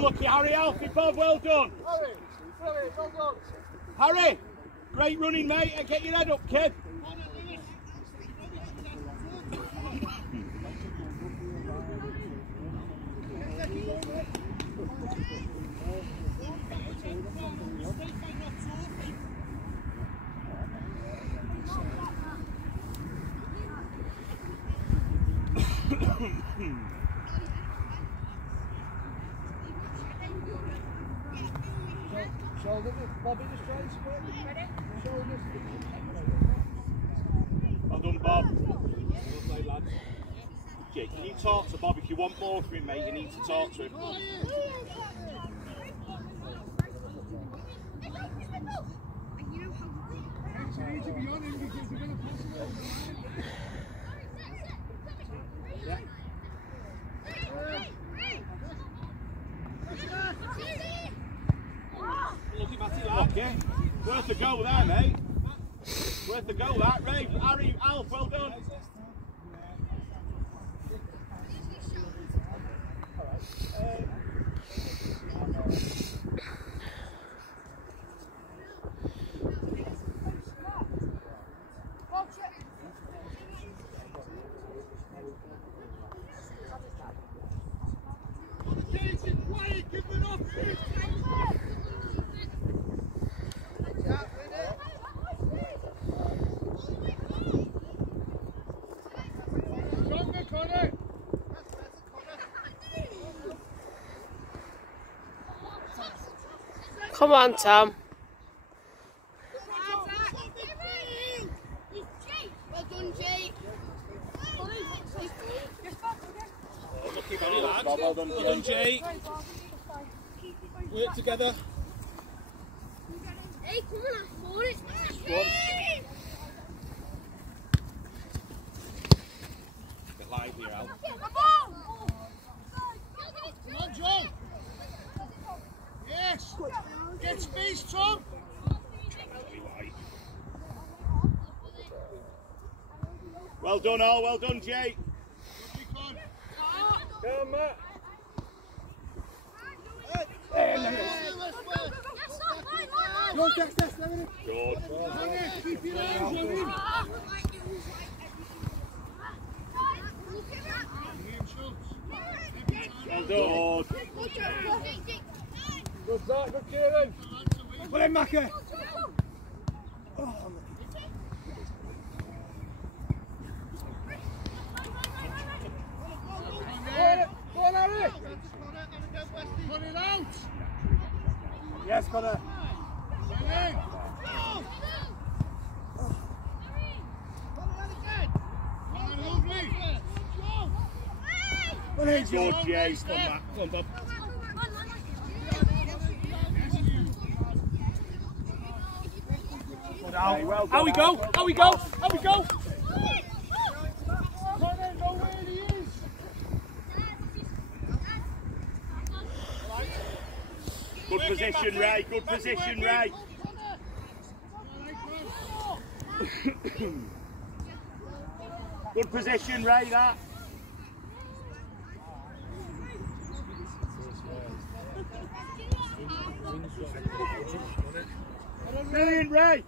unlucky. Harry, Alfie, Bob, well done. Harry, brilliant, well done. Harry, great running, mate, and get your head up, kid. Shoulders, Bobby just trying to split. Shoulders. Well done, Bob. Well played, lads. Jake, can you talk to Bob? If you want more from him, mate, you need to talk to him. You need to be on him because they're going to pass it over. Yeah. Okay. Worth the goal there, mate. Worth the goal, that. Ray, Harry, Alf, well done. Come on, Tom. Well done, Jake. Well done, Jake. Work together. Hey, come on, for it. Get live here, Al. Come on, Joe. Yes. Get space, Tom. Well done, all. Well done, Jake. Go on, Matt. Go, Dexter, stay with it. Good. Keep your hands on him. Well done. Good, Zach, good Kieran. Put in, Macca. Go on, Harry. Put it out. Yes, Connor. Good, Jay. Come on, Matt. Come on, Bob. Hey, well done, How we go? How we go? How we go? Good position, Ray. Good position, Ray. Good position, Ray, that. Brilliant, Ray.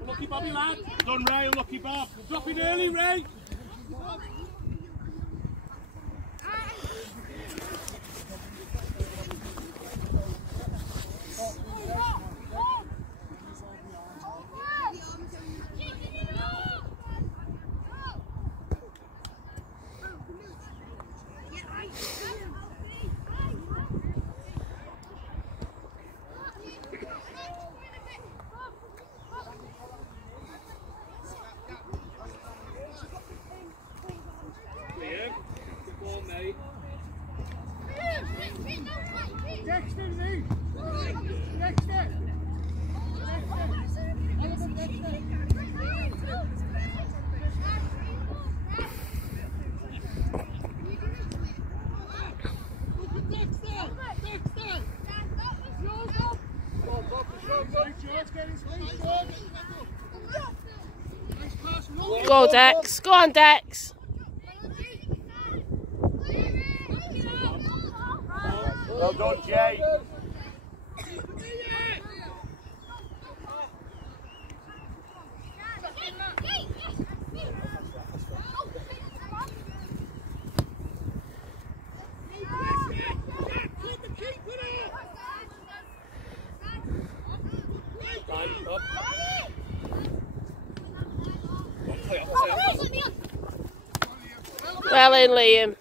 Unlucky Bobby, lad. Done, Ray. Unlucky Bob. Dropping early, Ray. Go, Dex. Go on, Dex. Well done, Jay. Well in, Liam.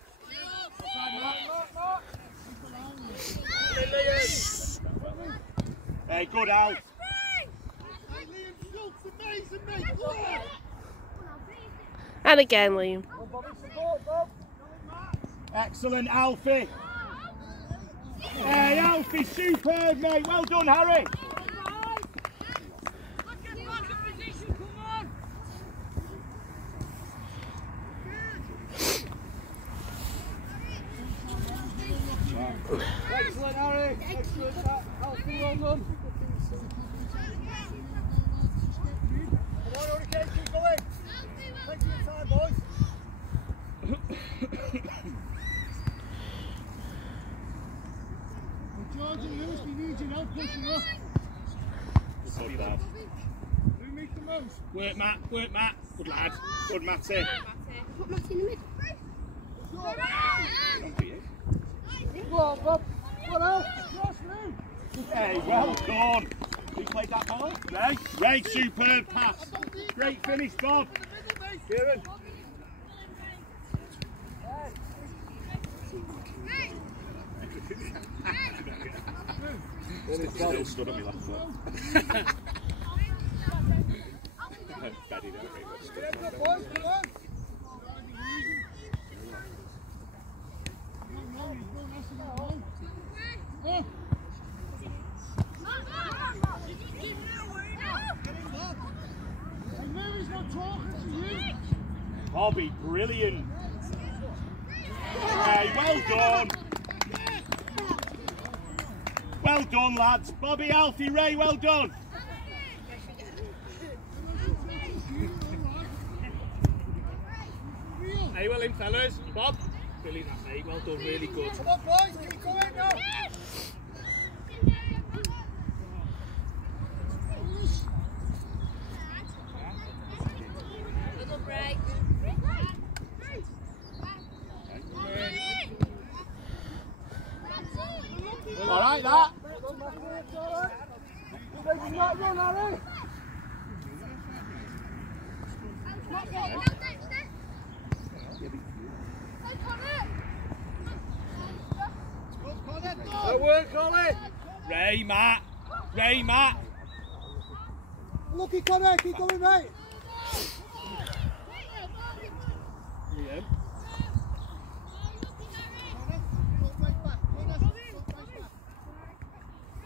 Hey, good out. And again, Liam. Excellent, Alfie. Hey, Alfie, superb, mate. Well done, Harry. Excellent, Harry. Excellent. Alfie, well done. Come on, Hurricane, keep going. Take your time, boys. George and Lewis, we need you now, pushing up. Good lad. Who makes the most? Work, Matt. Work, Matt. Good lad. Good, Matty. Put Matty in the middle. Go on, Bob. Go on, Al. Cross through. Hey, well done. Who played that ball? Ray. Ray, superb pass. Great finish, Bob. Kieran. Still stood on me last foot. Bobby, brilliant. Hey, well done. Well done, lads. Bobby, Alfie, Ray, well done. Hey, well in, fellas. Bob. Brilliant, that, mate. Well done, really good. Come on, boys, keep going now. Little break. All right, that. Not run, Harry. Good work, Colin. Ray, Matt. Ray, Matt. Lucky, Connor, keep going, mate. Liam.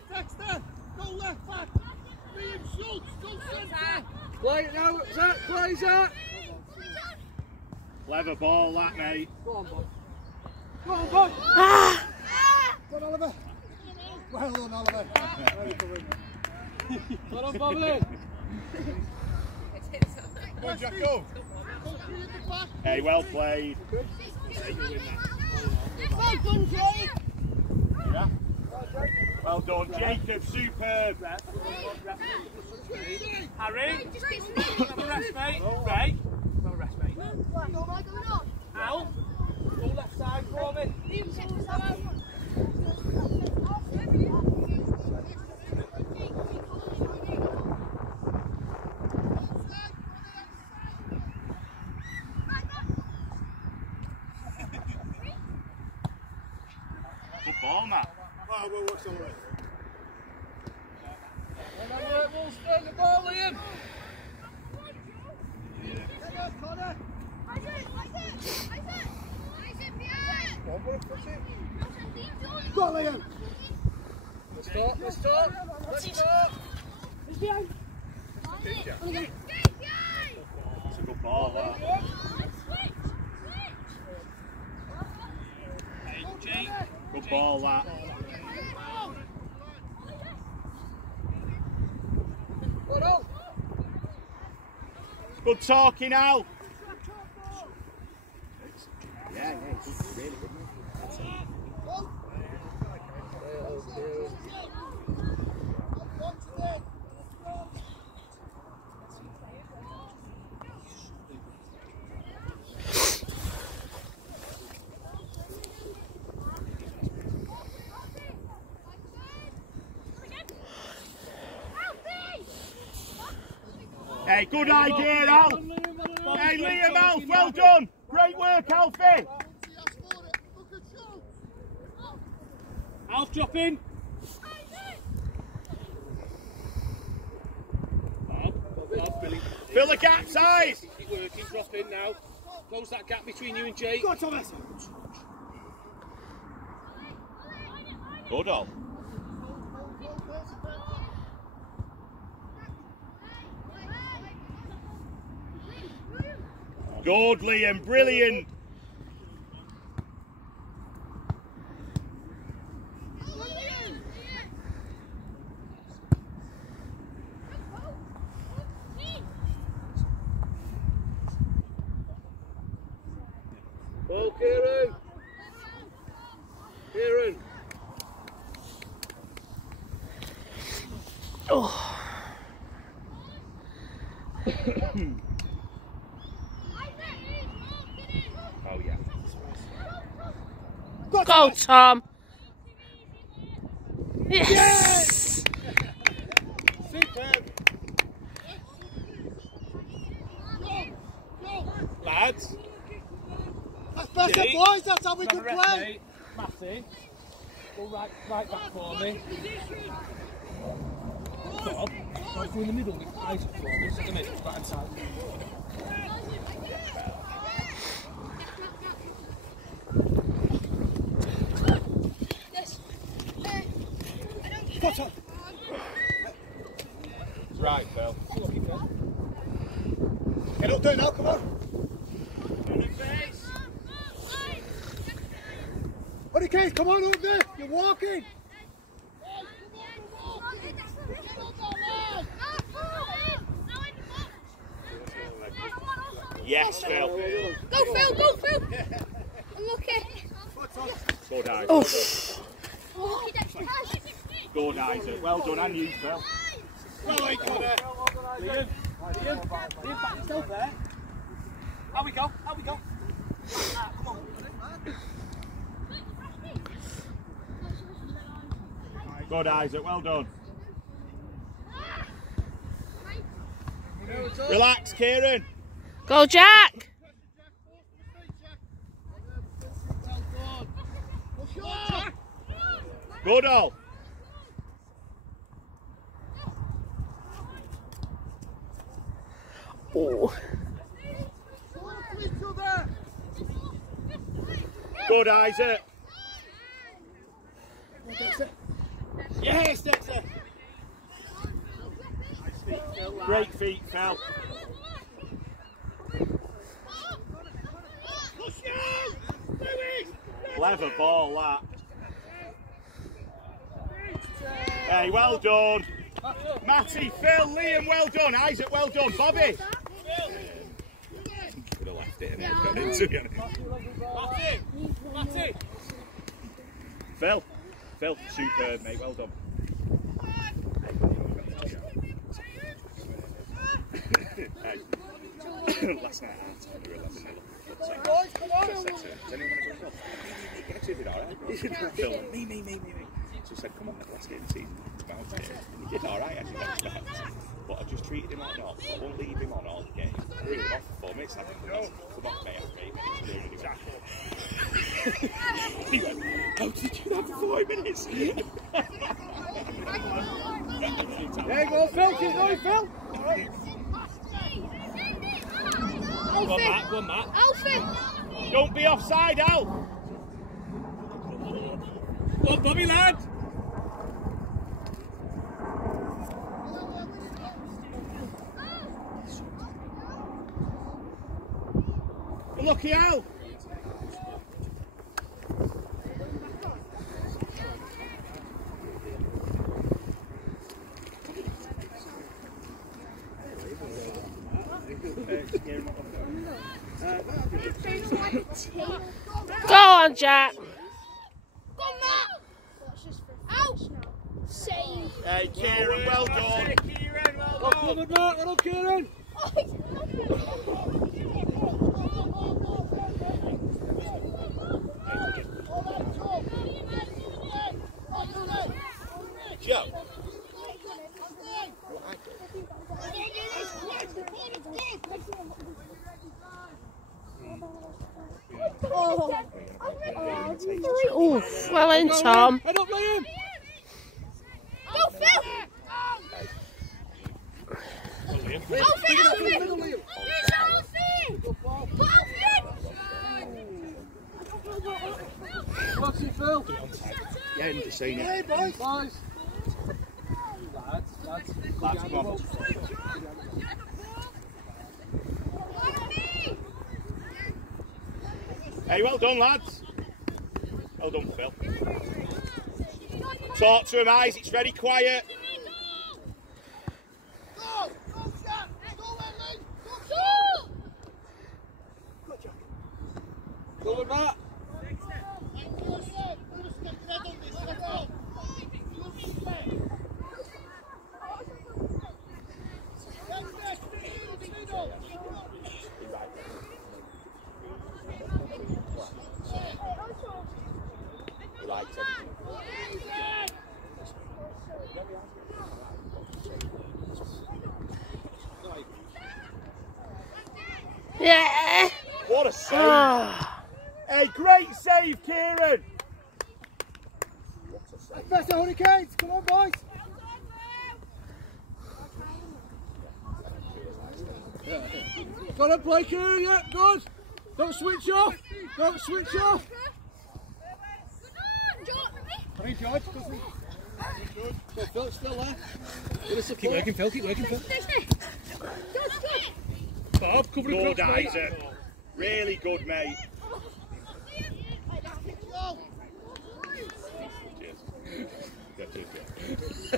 Dexter, go left back. Liam Schultz, go centre. Play it now, Zach. Play, Zach. Clever ball, that, mate. Go on, Bob. Go on, Bob. Ah! Go on, Oliver. Well done, Oliver. Well on, Bobby. Come on, Jacko. Hey, well played. Well done, Jake. Yeah. Well done, Jacob. Superb. Harry. Have a rest, mate. Ray. Have a rest, mate. Al. Go left side for me. Good ball, Matt. Oh, we'll watch all of it. Woolston, the ball, Liam. Connor. Go on, Liam. Let's talk. It's a good ball, that. Hey, Jake. Good ball, that. Good talking, Al. Hey, good idea, Al. Hey, Liam, Alf, well done. Great work, Alfie. Alf, drop in. Fill the gaps, eyes. Keep working, drop in now. Close that gap between you and Jake. Go, Thomas. Good, Al. Good, Liam, brilliant. Well, Kieran. Kieran. Oh. Oh, yeah. Go, Tom. Yes. Superb. Lads. That's better, Jake. boys. That's how we can play. Matty. Go right back for me. Bob, go through in the middle with Isaac for me. Sit in the middle, right hand side. Right, Phil. Get up there now, come on. Hurricane, come on up there. You're walking. Yes, Phil. Go, Phil, go, Phil. Unlucky. Good, Isaac. Unlucky, Dexter. Good, Isaac. Well done, and you, Phil. Well, I got it. Liam, back yourself there. How we go? Come on. Good, Isaac. Well done. Relax, Kieran. Go, Jack. Good, Al. Oh. Good, Isaac. Yes, Dexter. Great feet, Phil. Clever ball, that. Hey, well done. Matty, Phil, Liam, well done. Isaac, well done. Bobby. Could have left it and then got into it. Matty. Phil, superb, mate. Well done. Last night we were 11-0. Boys, come on. Does anyone want to go? Get to it, alright? Phil, me. So I said, come on, let's get in the season. It's about it. And he did alright, actually, that's bad. But I just treated him like not. I won't leave him on all game. I threw him off for 4 minutes. I think, come on, mate, I'm 8 minutes. He went, how did you do that for 4 minutes? There you go, Phil. Keep going, Phil. Go on, Matt. Alfie. Don't be offside, Al. Go on, Bobby, lad. Lucky Al. Go on, Jack. Go on, Matt. Out. Save. Hey, Kieran, well done. Kieran, well Well done. covered, Mark. Well done, Kieran. Joe. Ooh, well in, Tom. Head up, Liam. Go, Phil. Liam, middle, Liam. What's it, Phil? Yeah, I didn't see Hey, it. boys. Boys. Lads. Lads, come on. Hey, well done, lads. Well done, Phil. Talk to him, eyes. It's very quiet. Covered, Matt. Yeah. What a save. Ah. Hey, great save, Kieran. That's better, Hurricanes. Come on, boys. Got to play, Kieran. Yeah, good. Don't switch off. Don't switch off. I mean, George, doesn't he? So Phil's still there. Keep working, Phil. Keep working, Phil. Bob, cover Good, across, mate. Isaac. Really good, mate. Cheers. Yeah, cheers, yeah.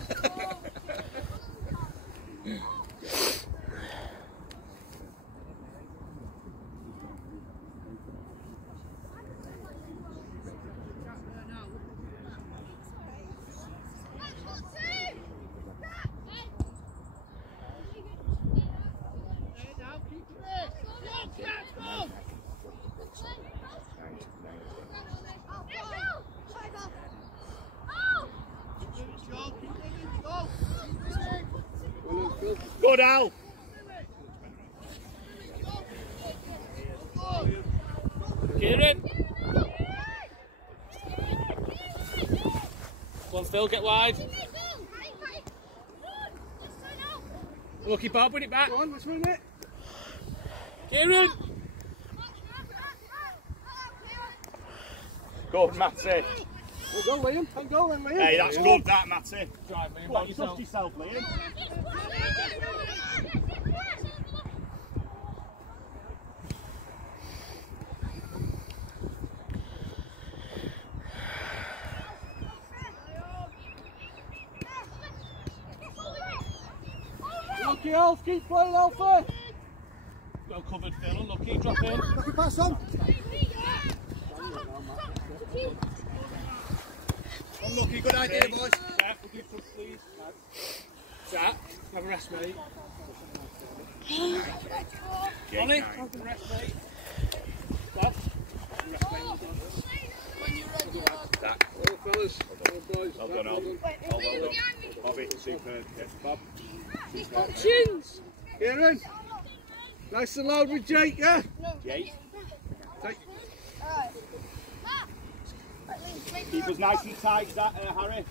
Good, Al. Kieran. Come on, Phil, get wide. Lucky Bob, win it back. Go on, let's win it. Kieran. Good, Matty. We'll go, Liam. And go then, Liam. Hey, that's good, that, Matty. Drive, Liam, What, back you yourself. trust yourself, Liam? Lucky Elf, keep playing, Alfie. Well covered, Phil. Unlucky. Drop in. Lucky pass on. Unlucky, good idea, boys. Jack, would you push, please? Jack, have a rest, mate. Ollie, have a rest, mate. Bob, have a rest, mate. That. Well, fellas. Well, boys. Well done, Al. Well done. Bobby, superb. Yeah, Bob. Options. Kieran. Nice and loud with Jake, yeah? Jake. Take. Keep us nice and tight, that, Harry.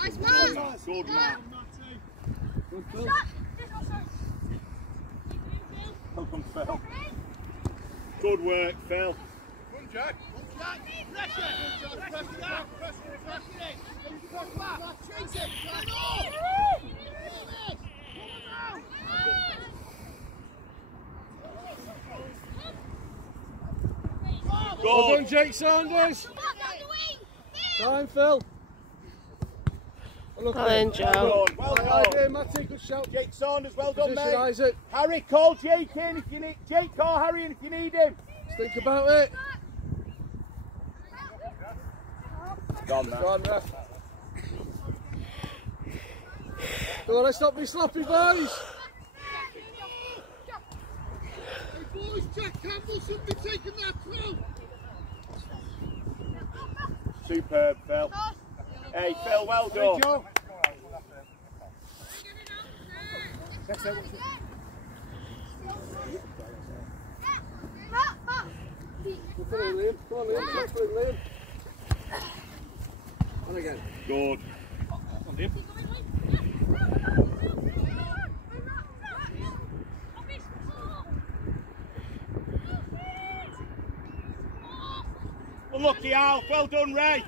Nice Good man. man. Good man. Good, Phil. Well done, Phil. Good work, Phil. Come, Jack. Well Good. done, Jake Saunders. Time, Phil. Well in, Joe. Well Well done. done, Matty. Good shout. Jake Saunders, well done, Position, mate. Isaac. Harry, call Jake in if you need. Jake, call Harry in if you need him. Let's think about it. Gone, man. Go on, ref. Go on, let's not be sloppy, boys. Hey boys, Jack Campbell should be taking that throw. Superb, Phil. Hey, Phil, well done. Joe. Look at him, Liam. Come on, Liam. Look for him, Liam. And again. Good. Unlucky, Alf. Well done, Ray.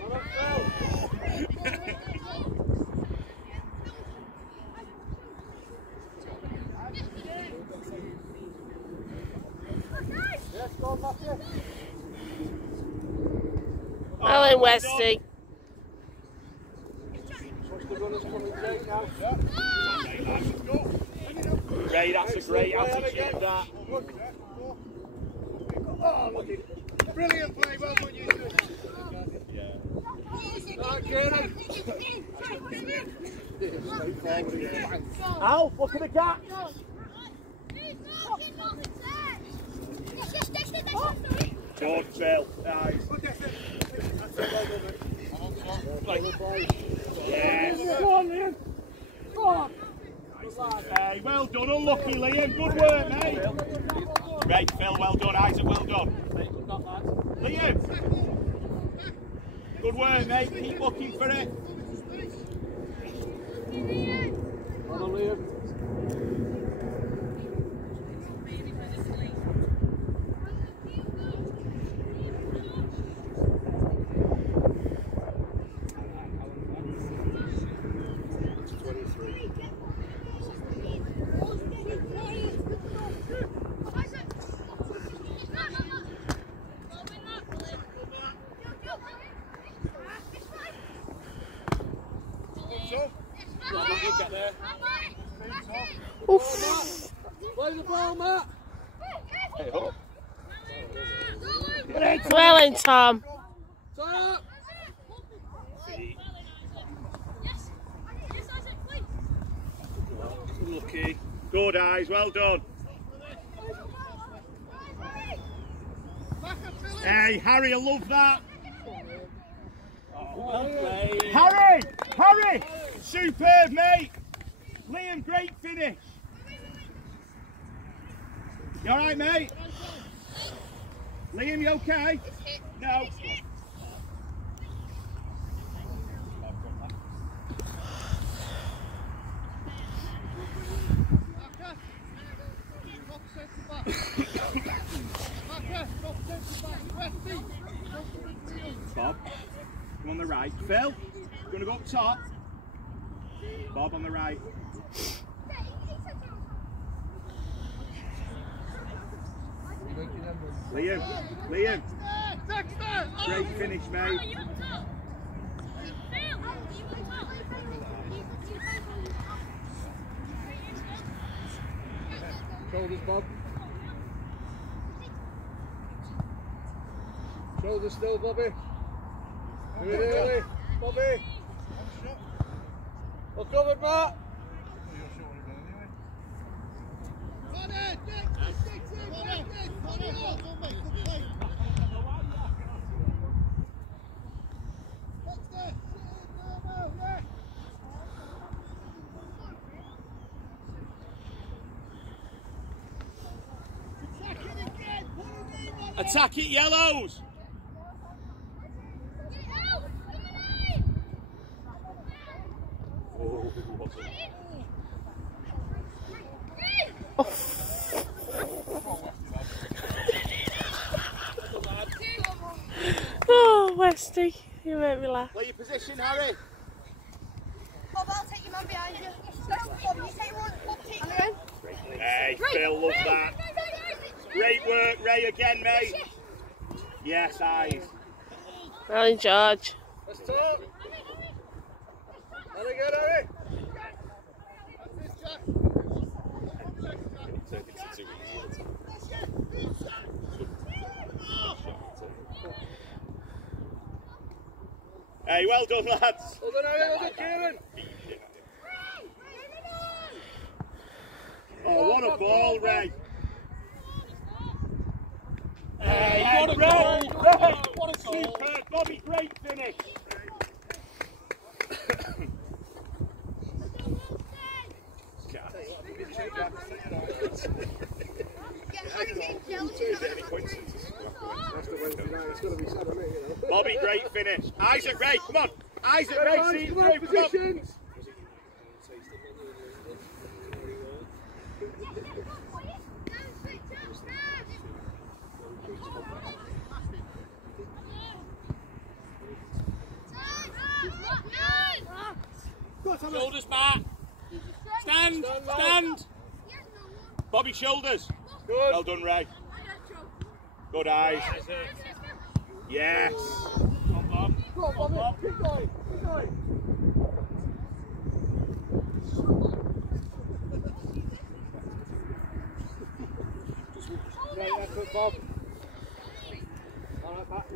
Well done, Phil. Yes, go on, Matthew. Well in, Westy. Watch the runners coming, Jake, now. Ray, that's a great attitude, that. Oh, look at brilliant play, well done, you two. Right, Kieran. Alf, look at the gap. Good, Phil. Nice. Yes. Go on, Liam. Go on. Hey, well done. Unlucky, Liam. Good work, mate. Great, Phil. Well done. Isaac, well done. Liam. Good work, mate. Keep looking for it. Well done, Liam. Oof. Play the ball, Matt. Hey, up. Well in, Tom. Top. Unlucky. Good, Eyes. Well done. Hey, Harry, I love that. Harry! Harry! Superb, mate. Liam, great finish. You alright, mate? Liam, you okay? No. Bob, come on the right. Phil, you want to go up top? Bob on the right. Liam, Liam. Great finish, mate. Shoulders, Bob. Shoulders still, Bobby. Do it early, Bobby. Well covered, Matt. Attack it, yellows. Oh, Westy, you make me laugh. Play your position, Harry. Bob, I'll take your man behind you. Bob, you take one. Bob, take one. Hey, Phil, love that. Great work, Ray, again, mate. Yes, Eyes. Well in charge. Let's talk. And again, Harry. Hey, well done, lads. Well done, Harry. Well done, Kieran. Oh, what a ball, Ray. Hey, what a goal! What a goal! Superb, Bobby, great finish. Bobby, great finish. Isaac, Ray, come on. Isaac, Ray, see you through, come on. Shoulders, Matt. Stand, stand. Bobby, shoulders. Good. Well done, Ray. Good eyes. Yes. Come on, Go on, Bobby. Keep going. Keep going. Right, that's it, Bob. All right, Matt.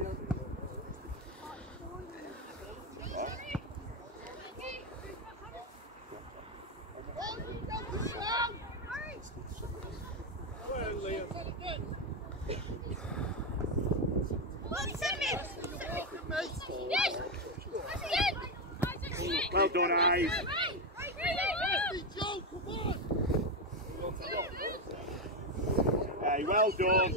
Well done, eyes. Hey, well done.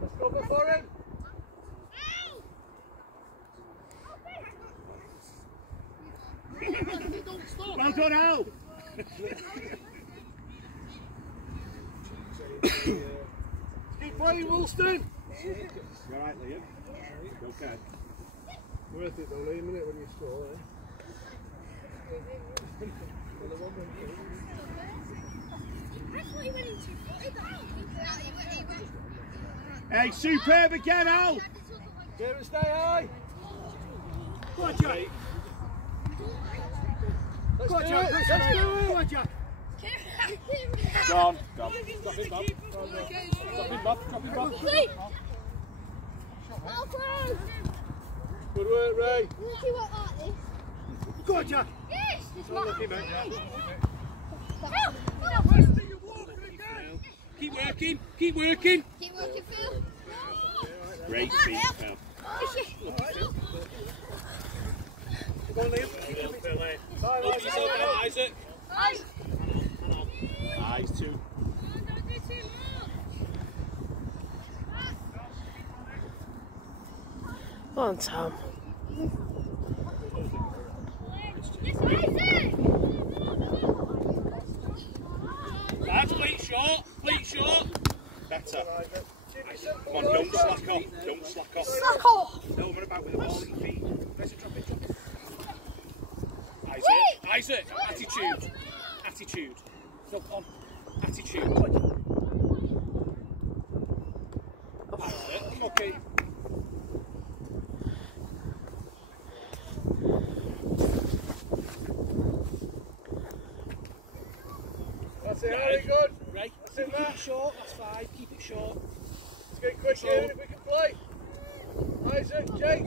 Let's go before him. Well done, Al. Keep playing, Woolston. You alright, Liam? Okay. Worth it though, Liam, isn't it, when you score, eh? Hey, superb again, Al. Kieran, stay high. Go on, Jack. Let's do it. Let's do it. Go on, Jack. Go on. Go on. Drop it, Bob. Drop it, Bob. Drop it, Bob. Good work, Ray. Go on, Jack. Keep working. Keep working. Keep working, Phil. Great feet, Phil. Come on, Liam. Open yourself out, Isaac. Eyes too. Go on, Tom. That's pleat short. Pleat short. Better. Come on, don't slack off. Don't slack off. Slack off. No, what about with the ball in your feet? Press it, drop it, drop it. Isaac. Isaac. Attitude. Attitude. No, on. Attitude. That's it. Okay. That's it, Harry, good. Right. That's it, Keep Matt. it short. That's fine. Keep it short. Let's get quick here if we can play. Isaac, Jake.